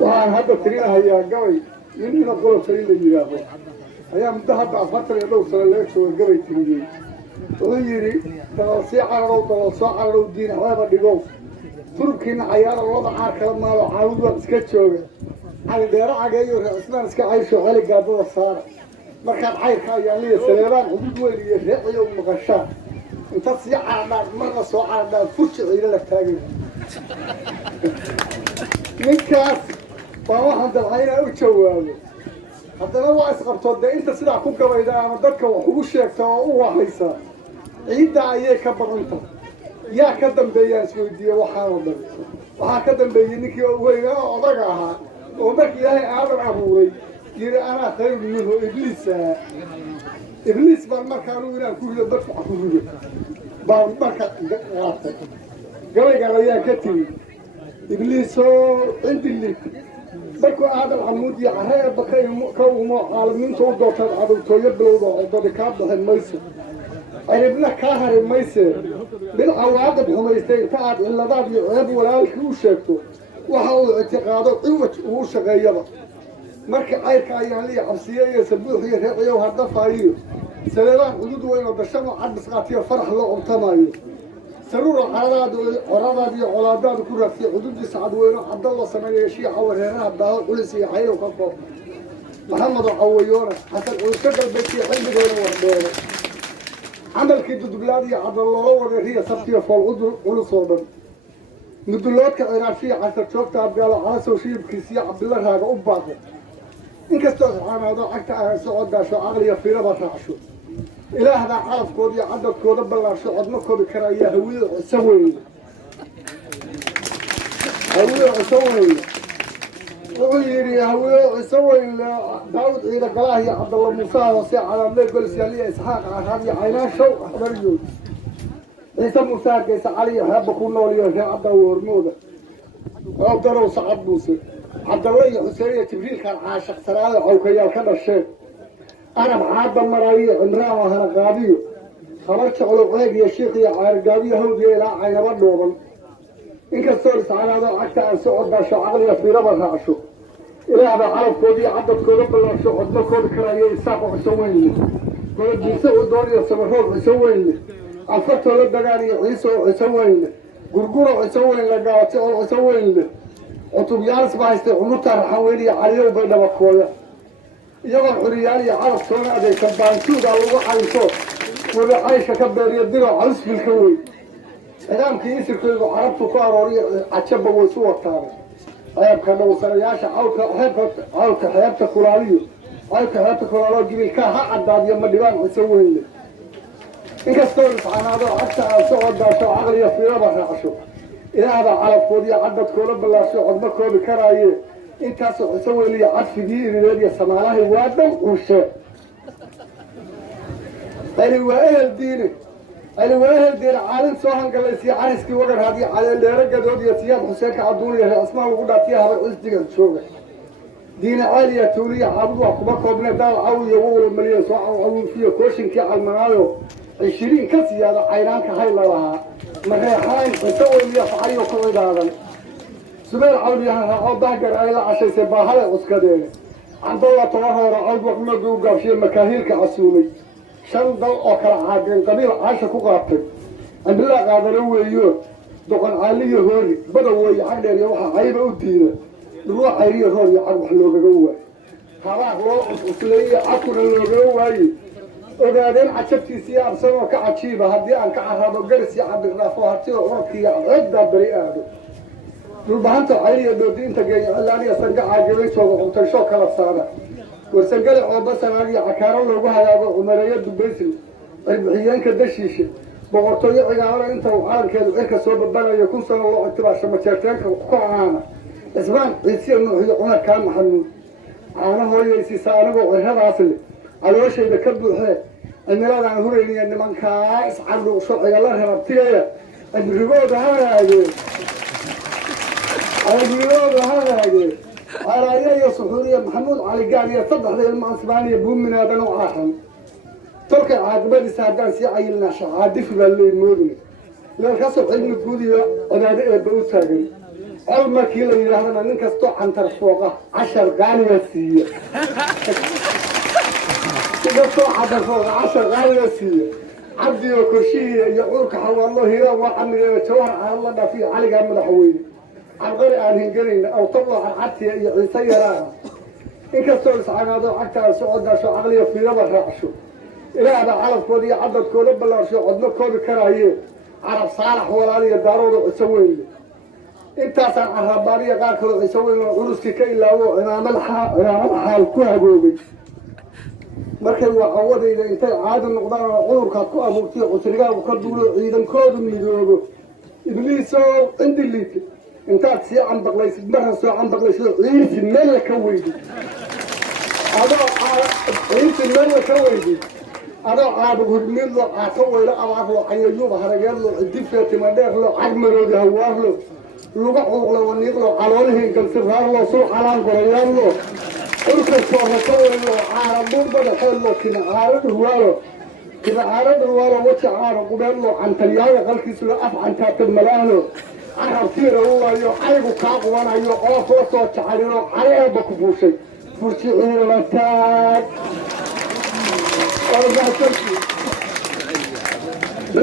وعن هذا الترينا هيا قوي من نقول فريد الجيران هيا مدهب فترة يدوصل لك وقوي تريني ويجري توصي على رو الدين هذا بيقول تركين عيال الوضع عارك لما عاود واسكتشوه على دراعة جاي اسمه اسك عايشوا على قادو الصار ما كان عايك يعني لي سليمان حدود وين يرحي ومغشاه انت تصيح على مرة سوء على فرش إلى لك تاجر من كاس فواحد العين وتشوه هذا لو أسقط ده أنت سلا كوكا وإذا مدرك وحوشك توا حيسا عيد عيه كبر أنت يا كدم بيا سويدية وحاول وهكذا بينك وين أضرعها وبك يا أبو عبوري يرى أنا خير منه إبليس بالمكان وين كل بدفع كله بالمكان قال يا كتير إبليس عند اللي بكو هذا العمود يعهي بكي كوما عالمين توضوط العدو تويبلو ضد كابه الميسر عربنا كاهر الميسر بالعوادب هم يستيقظ إلا ضاد يعيب ولا الكوشكتو وحاول اعتقاده قوة وشغيبه marka ay ka ayaan cabsiyeeyay sabuuxiyo reeyo hadda faayo salaam xuduud weyn oo bashamo cad bisqaatiyo farax loo qabtamayo saruur qoradaad iyo colaadaad ku raafiyay xuduudii saad weyn oo hadda loo sameeyay shiixa wareeraha baa qulis iyo xayro ka qoob maxamed cawayoona hasan uu ka dalbay xilligoona wardheero amalkii duduglaad iyo cad loo wareeriyo sabtiyo fool culus oo dhan mudulaadka iraafiya casar joogta abgaalo caaso shiibkiisa Cabdullah raaga u baaqay inkastoo subxaanahu agta socod daasho aqliga fiirada raacso ilaahda xalafkooda iyo cadadkooda ballaasho codma koobi karaya hawiyo saweyn wuxuu yidhi hawiyo saweyn daawud ciida galaah iyo cabdalla muuse hoose calaamle golsiyaaliya isxaaq caraab iyo caynaan show axbaryood عيسى موسى قيس علي هب كنا وليه عبد ورموده عبد الله وسعد موسى عبد الله حسين تبريل كان عاشق سرايا او كيال كذا الشيء انا معاد مرايي عمرها وهنا قاضي خرجت على عيب يا شيخ يا عرقاوي هودي لا عين بدوبن انك سولت على هذا حتى سعود باش عقلي في ربع عاشو الى هذا عرف كودي عدد كود بالله سعود ما كود كرايه ساقو سوين كود يسوي دوري سمحوا سوين عفرت ولا دجاري عيسو عسوين غرغورو عسوين لقاوتي او عسوين عطوبيانس بايست عمرتا حوالي عليه بينما كولا يغا حريالي عرف سونا ادي كبانتودا لو حيسو ولا عايشه كبر يديرو عرس في الكوي ادام كيس كل عرفتو كاروري عجب وسو وقتان ايام كانوا وصلياشا عاوك حياتك كلاليو عاوك حياتك كلالو جبل كا عداد يما ديوان عسوين inkastoo subxaanahu xataa soo daasho aqliga fiirada raacso ilaahda calafkoodii cadadkooda ballaasho codma koobi karaaye intaas oo saweeliya cadfigii irileediya samaalahay waa dhan uushe ali waa ehel diine caalin soo hangalaysiya cariskii wagar haddii caleeleero gadood iyo siyaad xuseenka cabduuniya ree asmaa lagu dhaatiya habay cusdiga jooga diine caaliya tuuliya xaabud waa kuma koobne daal cawiyo wawla maliya soo cawifiyo kooshinkii calmanaayo 20 كسيادة عينان كهاي لها مريحان مسوي لي فعلي وكل هذا سبيل عوديها عوضة قرأي عشان سباها وسكدين عند الله طهر عود محمد وقف شيء مكاهيل كعسومي شن ضل أكل عادين قبيل عاشق وقاطع عند الله قادر هو يو دخل عليه هوري بدو يحضر يروح عيب ودينه يروح عيريه هوري عرب حلوقه جوا خلاص لو وصليه أكل اللوجو ogaadeen cajabtiisii absano ka cajiiba haddii aan ka carrado garis iyo cabdiraafo harti oo warkii cidda bari aado dhulbahanta cayriya doodi inta geeyo ilaaliya sangaca gelay joogo quntaysho kala saara warsangale oo basanaag iyo cakaaro loogu hagaago cumareeyo dubaysil arbixiyeenka dashiishe boqortooyo cigaalo inta uu caalamkeedu cirka soo babanayo 1000 sano loo ictibaasho majeerteenka ku caana isbaan ciisiyo nuuxiyo cumar kaan maxamuud caana hooyaysiisa anigoo cirradaas leh على وجه بكبه الميلاد عن هوري إن من كاس عبد صحي الله ربطيه الرجود هذا على أي صحورية محمود علي قال يصدق لي المعصبانية بوم من هذا نوع آخر ترك عقبال سادان سيعي النشا عادف باللي مودني لا خاصة علم الجودية أنا بقول ساجري col markii la yidhaahdana nin kastoo cantar fooqa 10 qaaliga siiye nin kastoo cantar fooqa 10 qaaliga siiye cabdi oo korshihiya iyo cuurka xawaallo hiiraan waa camireeya jawhar aan la dhaafiyo caligaa madaxweyne cabqari aan hinganayna awtablo carcadtiya iyo ciise yaraaga inkastoo iscanaado cagtaa socoddaasho caqliga fiidaba raacsho ilaahda calafkooda iyo cadadkooda ballaarsho codno koobi karaaye carab saalax walaal iyo daarooda ciso weynle intaasaan carrabaaniya qaar kaloo ciso weyn oo culuskii ka ilaawo cimaamad xaal ku hagoogay markay waqawadayda intay caadi noqdaan oo cudurkaad ku abuurtiyo cusrigaagu ka duulo ciidankoodu midoobo ibliisow cindi liite intaad sii cambaqlaysid marra soo cambaqlaysid ciisi meella ka weydid ciisi meella ka weydid adoo caabug hurmiidlo caato weylo abaarlo cayayuuba harageedlo cidifeetima dheerlo cagmaroodi hawaarlo luga cuuqlo waniiqlo caloolihii galsiraarlo suu calaan gorayaanlo urka soorrato weylo caarabuur badaxeedlo kinacaaro dhurwaalo waja caaro qubeedlo cantalyaaga qalkiislo af cantaatad malaahlo carabtiira ulayo caygu kaa qubanayo oof la soo jacalinoo caleeba ku fuushay furjiciin la taag